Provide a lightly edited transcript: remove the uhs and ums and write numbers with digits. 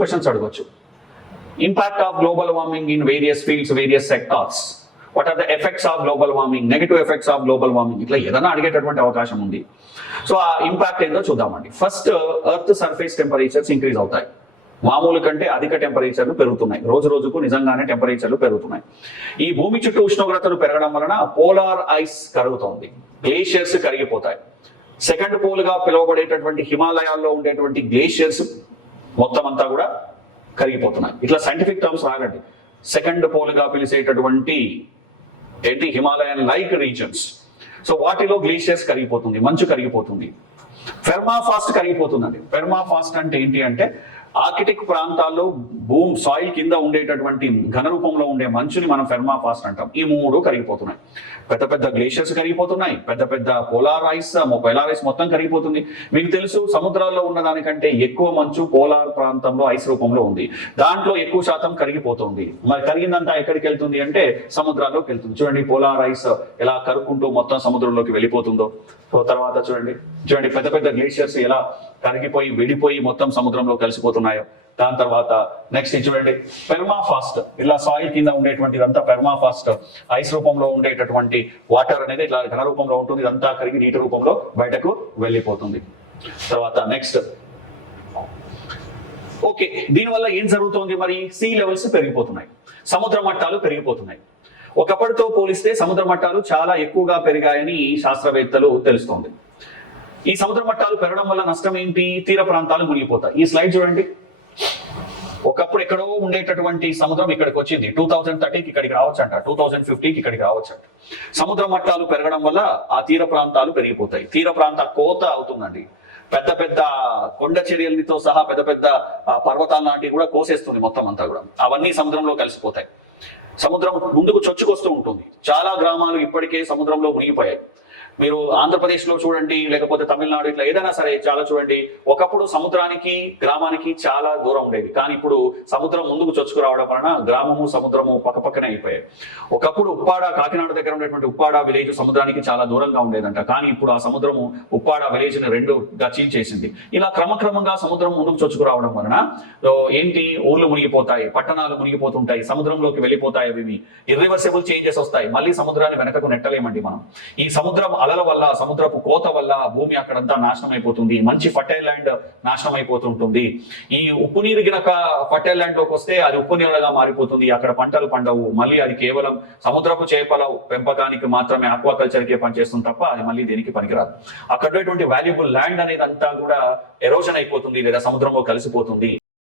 Questions అడగొచ్చు. Impact of global warming in various fields, various sectors. What are the effects of global warming, negative effects of global warming, ఇట్లా ఏదైనా అడిగేటటువంటి అవకాశం ఉంది. So ఆ impact ఏందో చూద్దామండి. First, earth surface temperatures increase అవుతాయి. మామూలు కంటే అధిక టెంపరేచర్లు పెరుగుతున్నాయి. రోజు రోజుకు నిజంగానే టెంపరేచర్లు పెరుగుతున్నాయి. ఈ భూమి చుట్టూ ఉష్ణోగ్రతలు పెరగడం వలన పోలార్ ఐస్ కరుగుతోంది, గ్లేషియర్స్ కరిగిపోతాయి. సెకండ్ పోల్ గా పిలువబడేటటువంటి హిమాలయాల్లో ఉండేటువంటి గ్లేషియర్స్ మొత్తం అంతా కూడా కరిగిపోతున్నాయి. ఇట్లా సైంటిఫిక్ టర్మ్స్ రాగండి. సెకండ్ పోల్ గా పిలిచేటటువంటి ఏంటి, హిమాలయన్ లైక్ రీజన్స్. సో వాటిలో గ్లేషియర్స్ కరిగిపోతుంది, మంచు కరిగిపోతుంది. ఫెర్మాఫాస్ట్ కరిగిపోతుందండి. ఫెర్మాఫాస్ట్ అంటే ఏంటి అంటే ఆర్కిటిక్ ప్రాంతాల్లో సాయిల్ కింద ఉండేటటువంటి ఘన రూపంలో ఉండే మంచుని మనం ఫెర్మాఫాస్ట్ అంటాం. ఈ మూడు కరిగిపోతున్నాయి. పెద్ద పెద్ద గ్లేషియర్స్ కరిగిపోతున్నాయి, పెద్ద పెద్ద పోలార్ ఐస్ మొత్తం కరిగిపోతుంది. మీకు తెలుసు, సముద్రాల్లో ఉన్నదానికంటే ఎక్కువ మంచు పోలార్ ప్రాంతంలో ఐస్ రూపంలో ఉంది. దాంట్లో ఎక్కువ శాతం కరిగిపోతుంది. మరి కరిగిందంతా ఎక్కడికి వెళ్తుంది అంటే సముద్రాల్లోకి వెళ్తుంది. చూడండి పోలార్ ఐస్ ఎలా కరుక్కుంటూ మొత్తం సముద్రంలోకి వెళ్ళిపోతుందో. సో తర్వాత చూడండి పెద్ద పెద్ద గ్లేషియర్స్ ఎలా కరిగిపోయి విడిపోయి మొత్తం సముద్రంలో కలిసిపోతున్నాయో. దాని తర్వాత నెక్స్ట్ చూడండి పెర్మాఫాస్ట్, ఇలా సాయిల్ కింద ఉండేటువంటి ఇదంతా పెర్మాఫాస్ట్ ఐస్ రూపంలో ఉండేటటువంటి వాటర్ అనేది ఇట్లా ఘన రూపంలో ఉంటుంది. ఇదంతా కరిగి నీటి రూపంలో బయటకు వెళ్ళిపోతుంది. తర్వాత నెక్స్ట్, ఓకే, దీనివల్ల ఏం జరుగుతుంది మరి? సీ లెవెల్స్ పెరిగిపోతున్నాయి, సముద్ర మట్టాలు పెరిగిపోతున్నాయి. ఒకప్పటితో పోలిస్తే సముద్ర మట్టాలు చాలా ఎక్కువగా పెరిగాయని శాస్త్రవేత్తలు తెలుస్తోంది. ఈ సముద్ర మట్టాలు పెరగడం వల్ల నష్టం ఏంటి? తీర ప్రాంతాలు మునిగిపోతాయి. ఈ స్లైడ్ చూడండి. ఒకప్పుడు ఎక్కడో ఉండేటటువంటి సముద్రం ఇక్కడికి వచ్చింది. 2030కి ఇక్కడికి రావచ్చంట, 2050కి ఇక్కడికి రావచ్చంట. సముద్ర మట్టాలు పెరగడం వల్ల ఆ తీర ప్రాంతాలు పెరిగిపోతాయి. తీర ప్రాంత కోత అవుతుందండి. పెద్ద పెద్ద కొండ చర్యలతో సహా పెద్ద పెద్ద పర్వతాల లాంటివి కూడా కోసేస్తుంది మొత్తం అంతా కూడా. అవన్నీ సముద్రంలో కలిసిపోతాయి. సముద్రం ముందుకు చొచ్చుకొస్తూ ఉంటుంది. చాలా గ్రామాలు ఇప్పటికే సముద్రంలో మునిగిపోయాయి. మీరు ఆంధ్రప్రదేశ్ లో చూడండి, లేకపోతే తమిళనాడు, ఇట్లా ఏదైనా సరే చాలా చూడండి. ఒకప్పుడు సముద్రానికి గ్రామానికి చాలా దూరం ఉండేది, కానీ ఇప్పుడు సముద్రం ముందుకు చొచ్చుకురావడం వలన గ్రామము సముద్రము పక్కపక్కనే అయిపోయాయి. ఒకప్పుడు ఉప్పాడ, కాకినాడ దగ్గర ఉండేటువంటి ఉప్పాడ విలేజ్ సముద్రానికి చాలా దూరంగా ఉండేదంట, కానీ ఇప్పుడు ఆ సముద్రము ఉప్పాడ విలేజ్ ని రెండుగా చీల్చేసింది. ఇలా క్రమక్రమంగా సముద్రం ముందుకు చొచ్చుకురావడం వలన ఏంటి, ఊర్లు మునిగిపోతాయి, పట్టణాలు మునిగిపోతుంటాయి, సముద్రంలోకి వెళ్ళిపోతాయి. అవి ఇర్రివర్సిబుల్ చేంజెస్ వస్తాయి. మళ్ళీ సముద్రాన్ని వెనకకు నెట్టలేమండి మనం. ఈ సముద్రం అలల వల్ల, సముద్రపు కోత వల్ల భూమి అక్కడంతా నాశనం అయిపోతుంది. మంచి ఫర్టైల్ ల్యాండ్ నాశనం అయిపోతుంటుంది. ఈ ఉప్పు నీరు గినక ఫర్టైల్ ల్యాండ్ లోకి వస్తే అది ఉప్పు నీరుగా మారిపోతుంది. అక్కడ పంటలు పండవు. మళ్ళీ అది కేవలం సముద్రపు చేపల పెంపకానికి మాత్రమే, ఆక్వాకల్చర్ కి పనిచేస్తుంది తప్ప అది మళ్ళీ దేనికి పనికిరాదు. అక్కడ వాల్యుబుల్ ల్యాండ్ అనేది అంతా కూడా ఎరోజన్ అయిపోతుంది లేదా సముద్రంలో కలిసిపోతుంది.